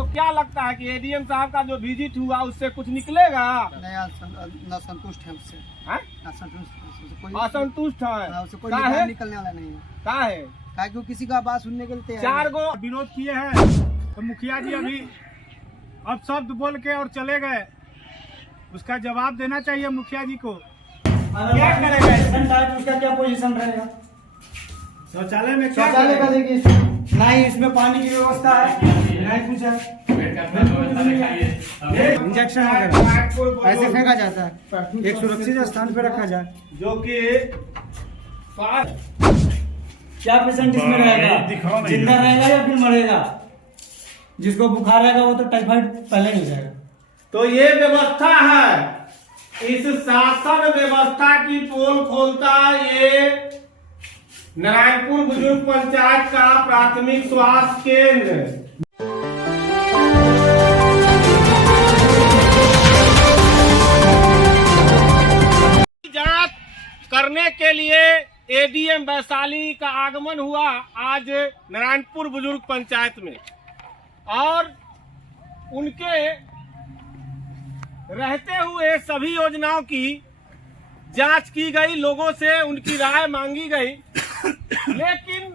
आपको क्या लगता है कि एडीएम साहब का जो विजिट हुआ उससे कुछ निकलेगा? न संतुष्ट है उससे, असंतुष्ट है, कोई निकाल निकलने वाला नहीं है। क्या है क्यों किसी का बात सुनने के लिए तैयार 4 गो विरोध किए हैं तो मुखिया जी अभी अब शब्द बोल के और चले गए, उसका जवाब देना चाहिए मुखिया जी को। क्या करेगा उसका क्या पोजीशन रहेगा? शौचालय में शौचालय का देखिए, ना ही इसमें पानी की व्यवस्था है, ना ही कुछ है। इंजेक्शन वगैरह ऐसे फेंका जाता है, एक सुरक्षित स्थान पे रखा जाए। जो कि क्या पेशेंट इसमें रहेगा, जिंदा रहेगा या फिर मरेगा? जिसको बुखार रहेगा वो तो टाइफाइड पहले ही हो जाएगा। तो ये व्यवस्था है, इस शासन व्यवस्था की पोल खोलता ये नारायणपुर बुजुर्ग पंचायत का प्राथमिक स्वास्थ्य केंद्र। जांच करने के लिए एडीएम वैशाली का आगमन हुआ आज नारायणपुर बुजुर्ग पंचायत में, और उनके रहते हुए सभी योजनाओं की जांच की गई, लोगों से उनकी राय मांगी गई। लेकिन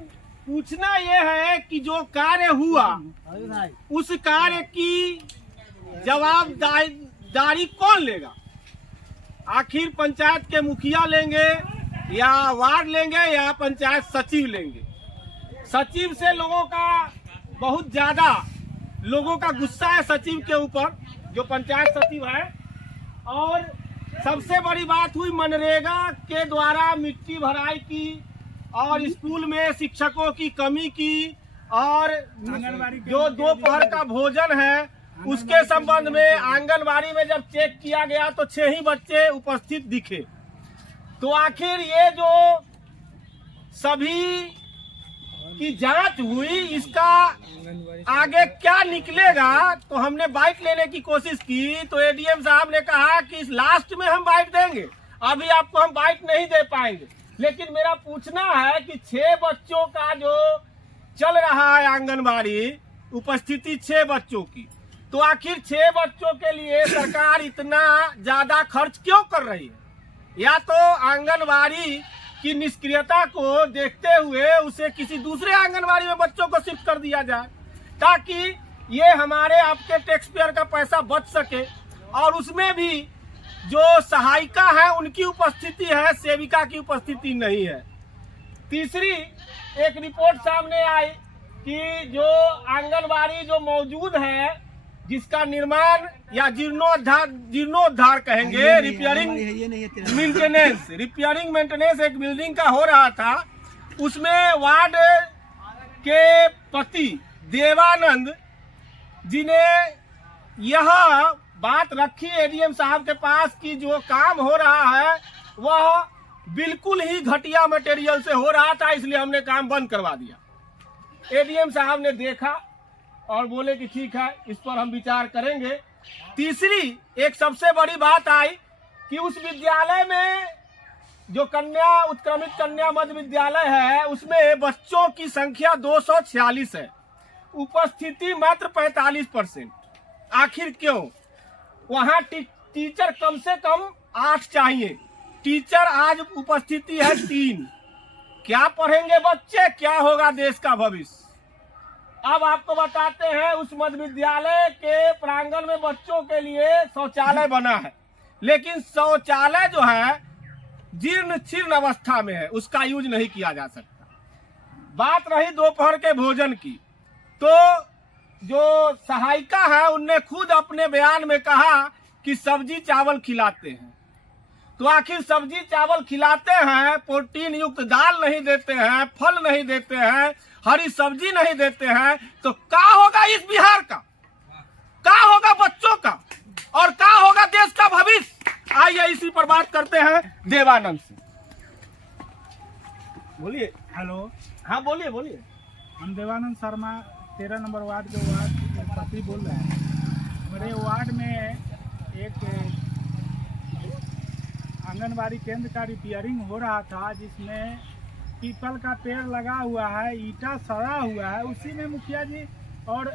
पूछना यह है कि जो कार्य हुआ उस कार्य की जवाबदारी कौन लेगा? आखिर पंचायत के मुखिया लेंगे या वार्ड लेंगे या पंचायत सचिव लेंगे? सचिव से लोगों का बहुत ज्यादा लोगों का गुस्सा है सचिव के ऊपर, जो पंचायत सचिव है। और सबसे बड़ी बात हुई मनरेगा के द्वारा मिट्टी भराई की और स्कूल में शिक्षकों की कमी की, और जो दोपहर का भोजन है उसके संबंध में आंगनबाड़ी में जब चेक किया गया तो 6 ही बच्चे उपस्थित दिखे। तो आखिर ये जो सभी की जांच हुई, इसका आगे क्या निकलेगा? तो हमने बाइट लेने की कोशिश की तो एडीएम साहब ने कहा कि इस लास्ट में हम बाइट देंगे, अभी आपको हम बाइट नहीं दे पाएंगे। लेकिन मेरा पूछना है कि 6 बच्चों का जो चल रहा है आंगनबाड़ी उपस्थिति 6 बच्चों की, तो आखिर 6 बच्चों के लिए सरकार इतना ज्यादा खर्च क्यों कर रही है? या तो आंगनबाड़ी की निष्क्रियता को देखते हुए उसे किसी दूसरे आंगनबाड़ी में बच्चों को शिफ्ट कर दिया जाए, ताकि ये हमारे आपके टैक्स पेयर का पैसा बच सके, और उसमें भी जो सहायिका है उनकी उपस्थिति है, सेविका की उपस्थिति नहीं है। तीसरी एक रिपोर्ट सामने आई कि जो आंगनबाड़ी जो मौजूद है, जिसका निर्माण या जीर्णोद्धार कहेंगे, रिपेयरिंग मेंटेनेंस एक बिल्डिंग का हो रहा था, उसमें वार्ड के पति देवानंद जी ने यह बात रखी एडीएम साहब के पास कि जो काम हो रहा है वह बिल्कुल ही घटिया मटेरियल से हो रहा था, इसलिए हमने काम बंद करवा दिया। एडीएम साहब ने देखा और बोले कि ठीक है, इस पर हम विचार करेंगे। तीसरी एक सबसे बड़ी बात आई कि उस विद्यालय में जो कन्या उत्क्रमित कन्या मध्य विद्यालय है उसमें बच्चों की संख्या 246 है, उपस्थिति मात्र 45%। आखिर क्यों? वहां टीचर कम से कम 8 चाहिए, टीचर आज उपस्थिति है 3। क्या पढ़ेंगे बच्चे? क्या होगा देश का भविष्य? अब आपको बताते हैं, उस मध्य विद्यालय के प्रांगण में बच्चों के लिए शौचालय बना है, लेकिन शौचालय जो है जीर्ण शीर्ण अवस्था में है, उसका यूज नहीं किया जा सकता। बात रही दोपहर के भोजन की, तो जो सहायिका है उनने खुद अपने बयान में कहा कि सब्जी चावल खिलाते हैं। तो आखिर सब्जी चावल खिलाते हैं, प्रोटीन युक्त दाल नहीं देते हैं, फल नहीं देते हैं, हरी सब्जी नहीं देते हैं, तो क्या होगा इस बिहार का? क्या होगा बच्चों का? और क्या होगा देश का भविष्य? आइए इसी पर बात करते हैं देवानंद से। बोलिए। हेलो। हाँ बोलिए बोलिए। हम देवानंद शर्मा 13 नंबर वार्ड के वार्ड पति बोल रहे हैं। हमारे वार्ड में एक आंगनबाड़ी केंद्र का रिपेयरिंग हो रहा था, जिसमें पीपल का पेड़ लगा हुआ है, ईटा सड़ा हुआ है। उसी में मुखिया जी और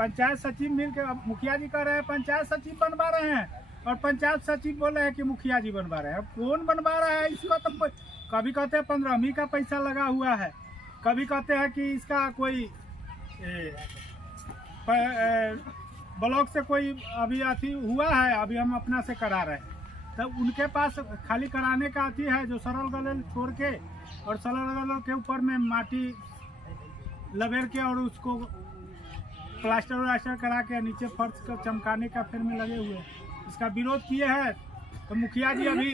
पंचायत सचिव मिल के अब मुखिया जी कह रहे हैं पंचायत सचिव बनवा रहे हैं और पंचायत सचिव बोल रहे हैं कि मुखिया जी बनवा रहे हैं। अब कौन बनवा रहा है इसको तो कभी कहते हैं 15वीं का पैसा लगा हुआ है, कभी कहते हैं कि इसका कोई ब्लॉक से कोई अभी अथी हुआ है, अभी हम अपना से करा रहे हैं। तब उनके पास खाली कराने का अथी है जो सरल गलेल छोड़ के और सरल गलेल के ऊपर में माटी लबेर के और उसको प्लास्टर व्लास्टर करा के नीचे फर्श को चमकाने का फिर में लगे हुए इसका विरोध किए हैं। तो मुखिया जी अभी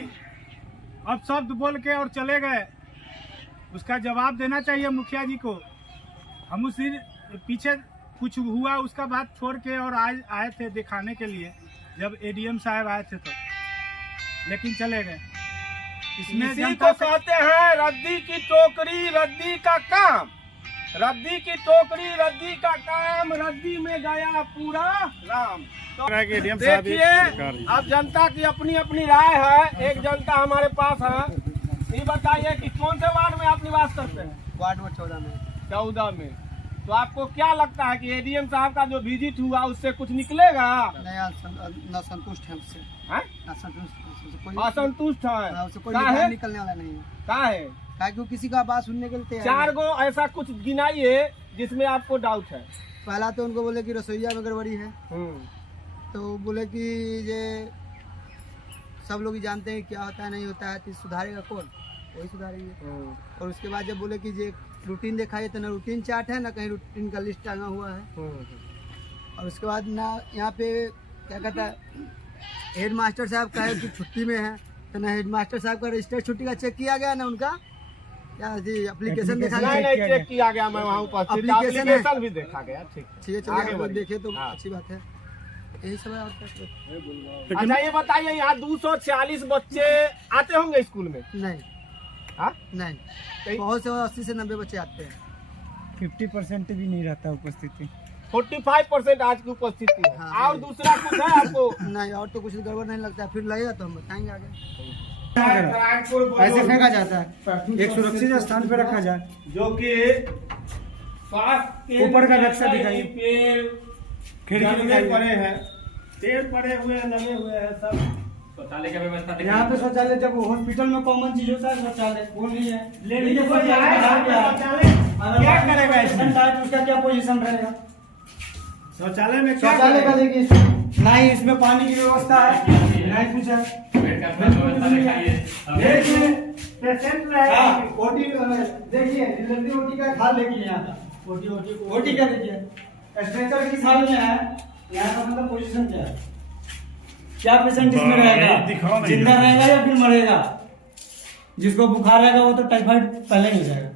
अब शब्द बोल के और चले गए, उसका जवाब देना चाहिए मुखिया जी को। हम उस दिन पीछे कुछ हुआ उसका बात छोड़ के और आए थे दिखाने के लिए जब एडीएम साहब आए थे तो, लेकिन चले गए। इसमें इसी जनता को कहते हैं रद्दी की टोकरी रद्दी का काम, रद्दी की टोकरी रद्दी का काम, रद्दी में गया पूरा राम। तो देखिए अब जनता की अपनी अपनी राय है। एक जनता हमारे पास है, ये बताइए कि कौन से वार्ड में आप निवास करते हैं? वार्ड नंबर 14 में। 14 में। तो आपको क्या लगता है कि एडीएम साहब का जो विजिट हुआ उससे कुछ निकलेगा? न संतुष्ट है उससे, असंतुष्ट है, उससे कोई काहे? निकलने वाला नहीं है। क्या है? क्यों किसी का बात सुनने के लिए 4 गो ऐसा कुछ गिनाइए जिसमें आपको डाउट है। पहला तो उनको बोले कि रसोईया में गड़बड़ी है, तो बोले कि ये सब लोग ही जानते हैं क्या होता है नहीं होता है, तो सुधारेगा कौन? वही सुधारेंगे। और उसके बाद जब बोले कि ये रूटीन दिखाइए तो ना रूटीन चार्ट है ना कहीं रूटीन का लिस्ट टांगा हुआ है। और उसके बाद ना यहाँ पे क्या कहता है हेड मास्टर साहब कहे कि छुट्टी में है, तो ना हेड मास्टर साहब का रजिस्टर छुट्टी का चेक किया गया ना उनका क्या एप्लीकेशन देखा नहीं गया, नहीं चेक किया गया, मैं वहाँ उपस्थिथ था, एप्लीकेशन भी देखा गया। ठीक चलिए आगे बढ़िए। देखे तो हाँ। अच्छी बात है। यही सब है और क्या। अच्छा ये बताइए यहाँ 246 बच्चे आते होंगे स्कूल में? नहीं हाँ? नहीं, बहुत से 80 से 90 बच्चे आते हैं। 50% भी नहीं रहता उपस्थिति। 45% आज की उपस्थिति है। हाँ, और दूसरा कुछ है आपको? नहीं और तो कुछ गड़बड़ नहीं लगता, फिर लगेगा तो हम बताएंगे आगे। ऐसे फेंका जाता है, एक सुरक्षित स्थान पे रखा जाए जो कि स्वास्थ्य ऊपर का नक्शा दिखाइए। पेड़ पड़े हैं, पेड़ पड़े हुए हैं, लगे हुए हैं सब। शौचालय की व्यवस्था देखिए। यहाँ पे शौचालय जब हॉस्पिटल में कॉमन चीज होता है शौचालय वो नहीं है। क्या करेगा इसमें? उसका क्या पोजीशन रहेगा? शौचालय में क्या शौचालय का करेगा? देखिए ना ही इसमें पानी की व्यवस्था है ना ही कुछ है। बेड का व्यवस्था दिखाइए। देखिए पेशेंट रहेगा ओटी देखिए डिलीवरी ओटी का खाल देखिए यहाँ का ओटी का देखिए स्ट्रेचर किस हाल में है, यहाँ का मतलब पोजीशन क्या है, क्या पेशेंट इसमें रहेगा, जिंदा रहेगा या फिर मरेगा? जिसको बुखार रहेगा वो तो टाइफाइड पहले ही हो जाएगा।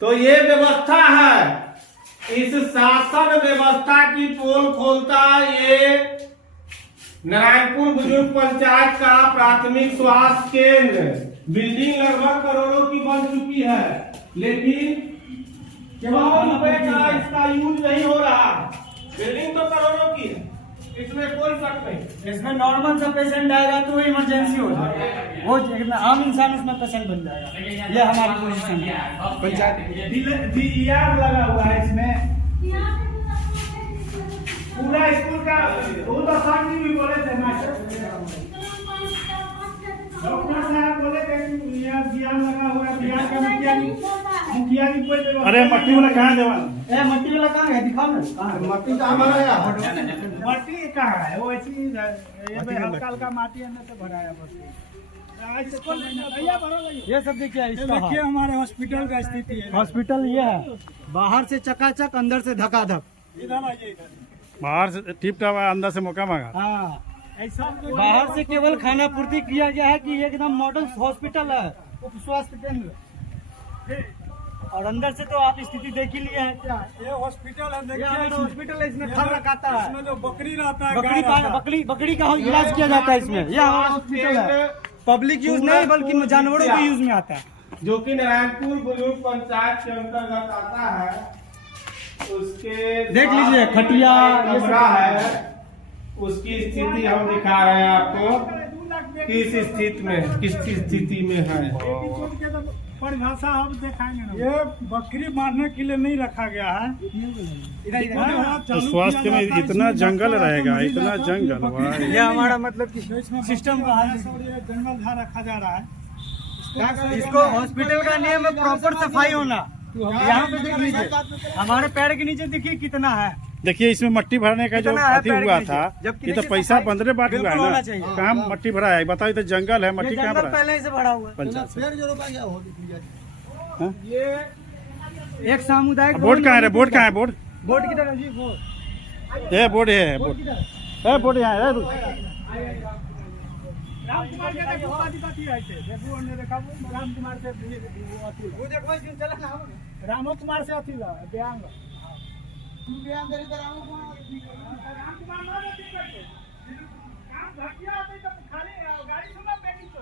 तो ये व्यवस्था है, इस शासन व्यवस्था की पोल खोलता ये नारायणपुर बुजुर्ग पंचायत का प्राथमिक स्वास्थ्य केंद्र। बिल्डिंग लगभग करोड़ों की बन चुकी है, लेकिन करोड़ों रुपए का इसका यूज नहीं हो रहा। बिल्डिंग तो करोड़ों की है, इसमें कोई शक नहीं। इसमें नॉर्मल सा पेशेंट आएगा तो इमरजेंसी हो जाएगा, वो एक आम इंसान उसमें पेशेंट बन जाएगा। ये हमारी पोजीशन है। पंचायत डीईआर लगा हुआ है इसमें पूरा स्कूल का। वो तो सर जी भी बोले थे, डॉक्टर साहब बोले थे कि डीईआर लगा हुआ है। डीईआर का मुखिया जी कोई अरे मट्टी वाला कहाँ देवा? मट्टी वाला कहाँ है, दिखाओ ना। मट्टी का हमारा यहाँ मट्टी कहाँ है, वो ऐसी हल्का हल्का माटी अंदर से भरा है बस। ये सब देखिए, देखिए हमारे हॉस्पिटल का स्थिति है। हॉस्पिटल ये है, बाहर से चकाचक अंदर से धकाधक। बाहर से टिप टॉप अंदर से मौका मांगा। हाँ, बाहर से केवल खाना पूर्ति किया गया है कि एकदम मॉडल हॉस्पिटल है, उप स्वास्थ्य केंद्र, और अंदर से तो आप स्थिति देख ही लिया है। क्या ये हॉस्पिटल है, देखिए हॉस्पिटल है, इसमें खल रखाता है, इसमें जो बकरी रहता है, बकरी का इलाज किया जाता है इसमें। यह हमारा हॉस्पिटल है, पब्लिक यूज नहीं बल्कि जानवरों के यूज में आता है, जो कि नारायणपुर बुजुर्ग पंचायत के अंतर्गत आता है। उसके देख लीजिए, खटिया कमरा है, उसकी स्थिति हम दिखा रहे हैं आपको, किस स्थिति में है। परिभाषा हम दिखाएंगे ना। ये बकरी मारने के लिए नहीं रखा गया है। तो स्वास्थ्य में इतना जंगल रहेगा, इतना जंगल, वाह। ये हमारा मतलब कि सिस्टम जंगल झाड़ रखा जा रहा है। इसको हॉस्पिटल का नियम है प्रॉपर सफाई होना। यहाँ पे देख लीजिए, हमारे पैर के नीचे देखिए कितना है। देखिए इसमें मट्टी भरने का जो कितना है अति पैर हुआ के था, नीचे? ये तो जबकि पैसा 15 बार हुआ बिल्कुल है होना ना, चाहिए। कहाँ मट्टी भरा है बताओ। ये तो जंगल है, मट्टी कहाँ भरा है? पहले से भरा हुआ है। पंचायत से। हाँ? एक सामुदायिक बोर्ड कहाँ है? बोर्ड कहाँ है? बोर्ड बोर्ड की तरह जी, बोर्ड ये बोर्ड है, बोर्ड है, बोर्ड यहाँ है। रामकुमार के देखो अधिपति है थे। देखो हमने देखा वो रामकुमार से वो देखो इसमें चला ना रामो कुमार से अथी ला दिव्यांग बयान दे इधर आओ। रामकुमार ना देती करते काम घटिया होते तो खाली गाड़ी सुना बेटी तो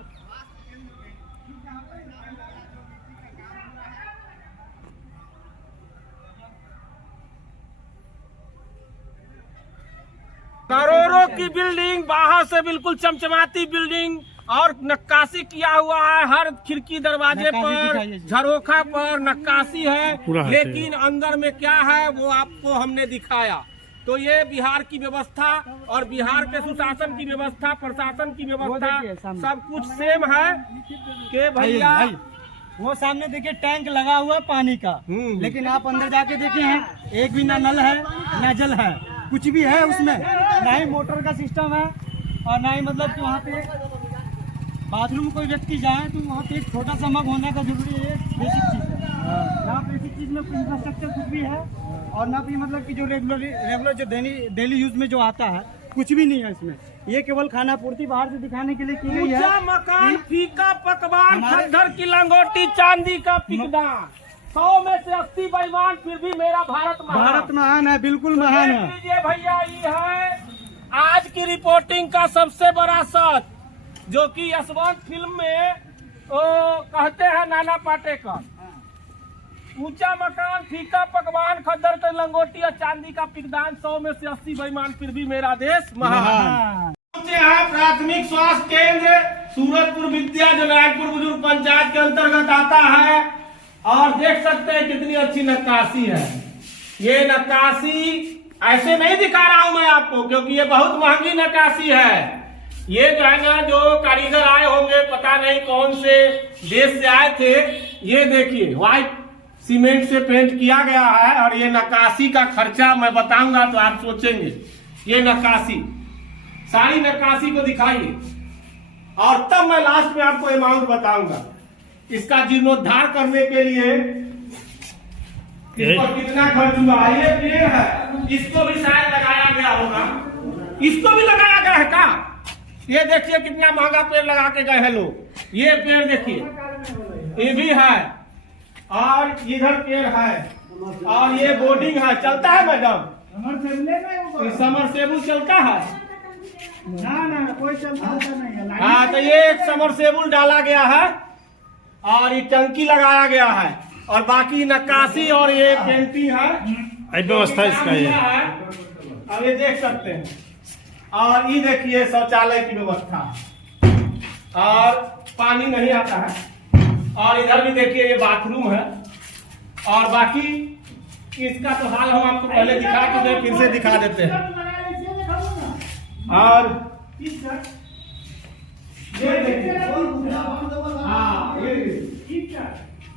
करोड़ों की बिल्डिंग, बाहर से बिल्कुल चमचमाती बिल्डिंग और नक्काशी किया हुआ है। हर खिड़की दरवाजे पर, झरोखा पर नक्काशी पूरा है, है। लेकिन अंदर में क्या है वो आपको हमने दिखाया। तो ये बिहार की व्यवस्था और बिहार के सुशासन की व्यवस्था, प्रशासन की व्यवस्था सब कुछ सेम है कि भैया वो सामने देखिए टैंक लगा हुआ पानी का, लेकिन आप अंदर जाके देखे हैं एक भी ना नल है ना जल है, कुछ भी है उसमें, ना ही मोटर का सिस्टम है और ना ही मतलब कि वहाँ पे बाथरूम कोई व्यक्ति जाए तो वहाँ पे एक छोटा सा मग होने का जरूरी है, बेसिक चीज है ना। बेसिक चीज में कोई इंफ्रास्ट्रक्चर कुछ भी है और ना भी मतलब कि जो रेगुलर जो डेली यूज में जो आता है कुछ भी नहीं है इसमें। ये केवल खाना पूर्ति बाहर से दिखाने के लिए की गई है। ऊंचा मकान, फीका पकवान, खद्दर की लंगोटी, चांदी का पिकदान, 100 में से 80 बेईमान, फिर भी मेरा भारत महान। भारत महान है, बिल्कुल महान है। देख लीजिए भैया, ये है आज की रिपोर्टिंग का सबसे बड़ा सच, जो कि यशवंत फिल्म में कहते हैं नाना पाटेकर। ऊंचा मकान, फीका पकवान, खद्दर की लंगोटी और चांदी का पिकदान, 100 में से 80 बेईमान, फिर भी मेरा देश महान। है प्राथमिक स्वास्थ्य केंद्र सूरतपुर विद्या, जो नारायणपुर बुजुर्ग पंचायत के अंतर्गत आता है। और देख सकते हैं कितनी अच्छी नक्काशी है। ये नक्काशी ऐसे नहीं दिखा रहा हूं मैं आपको, क्योंकि ये बहुत महंगी नक्काशी है। ये जो है ना, जो कारीगर आए होंगे, पता नहीं कौन से देश से आए थे। ये देखिए व्हाइट सीमेंट से पेंट किया गया है। और ये नक्काशी का खर्चा मैं बताऊंगा तो आप सोचेंगे। ये नक्काशी, सारी नक्काशी को दिखाइए और तब मैं लास्ट में आपको अमाउंट बताऊंगा। इसका जीर्णोद्धार करने के लिए इस पर कितना खर्च हुआ है। ये पेड़ है, इसको भी शायद लगाया गया होगा। इसको भी लगाया गया है का? ये देखिए कितना महंगा पेड़ लगा के गए हैं लोग। ये पेड़ देखिए, ये भी है और इधर पेड़ है और ये बोर्डिंग है। चलता है मैडम? समरसेबुल चलता है ना कोई चलता नहीं है। हाँ, तो ये एक समरसेबुल डाला गया है और ये टंकी लगाया गया है और बाकी नक्काशी और ये पेंटिंग है। व्यवस्था इसका ये है, अब ये देख सकते हैं। और ये देखिए शौचालय की व्यवस्था और पानी नहीं आता है। और इधर भी देखिए ये बाथरूम है। और बाकी इसका तो हाल हम आपको पहले दिखा चुके, फिर से दिखा देते हैं। और ये देखिए,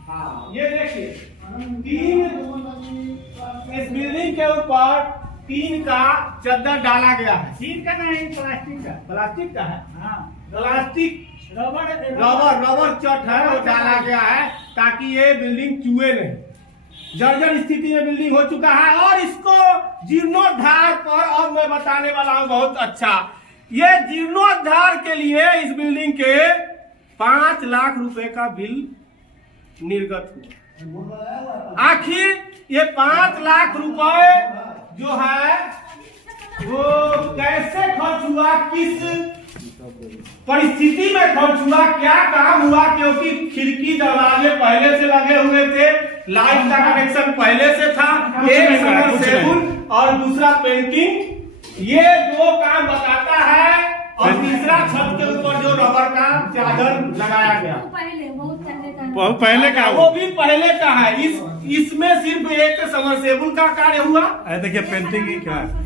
हाँ ये देखिए, इस बिल्डिंग के ऊपर टीन का चद्दर डाला गया है। टीन का नहीं, प्लास्टिक का। प्लास्टिक का है, हाँ, प्लास्टिक रबर चट है वो डाला गया है ताकि ये बिल्डिंग चूहे नहीं। जर्जर स्थिति में बिल्डिंग हो चुका है और इसको जीर्णोद्धार पर अब मैं बताने वाला हूँ बहुत अच्छा। ये जीर्णोद्धार के लिए इस बिल्डिंग के 5 लाख रुपए का बिल निर्गत हुआ। आखिर ये 5 लाख रुपए जो है वो कैसे खर्च हुआ, किस परिस्थिति में खर्च हुआ, क्या काम हुआ? क्योंकि खिड़की दरवाजे पहले से लगे हुए थे, लाइट का कनेक्शन पहले से था, एक समरसेबुल और दूसरा पेंटिंग। ये 2 काम बताता है। और तीसरा छत के ऊपर जो रबर का चादर लगाया गया, वो पहले का वो भी पहले का है। इसमें सिर्फ एक समरसेबुल का कार्य हुआ। देखिए पेंटिंग ही क्या है।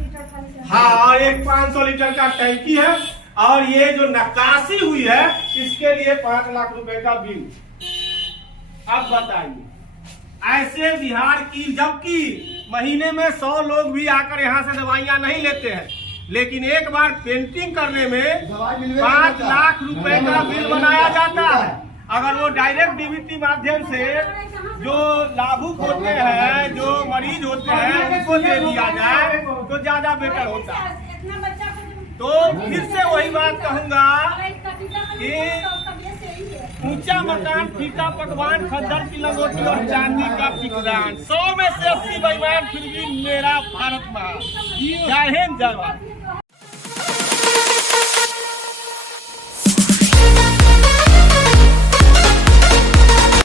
हाँ, और एक 500 लीटर का टैंकी है, और ये जो नक्काशी हुई है इसके लिए 5 लाख रुपए का बिल। अब बताइए, ऐसे बिहार की, जबकि महीने में 100 लोग भी आकर यहाँ से दवाइयाँ नहीं लेते हैं, लेकिन एक बार पेंटिंग करने में 5 लाख रुपए का बिल बनाया जाता है। अगर वो डायरेक्ट डीबीटी माध्यम से जो लाभुक होते हैं, जो मरीज होते हैं, उनको दे दिया जाए तो ज्यादा बेटर होता है। तो फिर से वही बात कहूंगा कि ऊंचा मकान, फीका पकवान, खद्दर की लंगोटी और चांदी का पिकदान, 100 में से 80 बेईमान, फिर भी मेरा भारत महान। जय हिंद, जय भारत।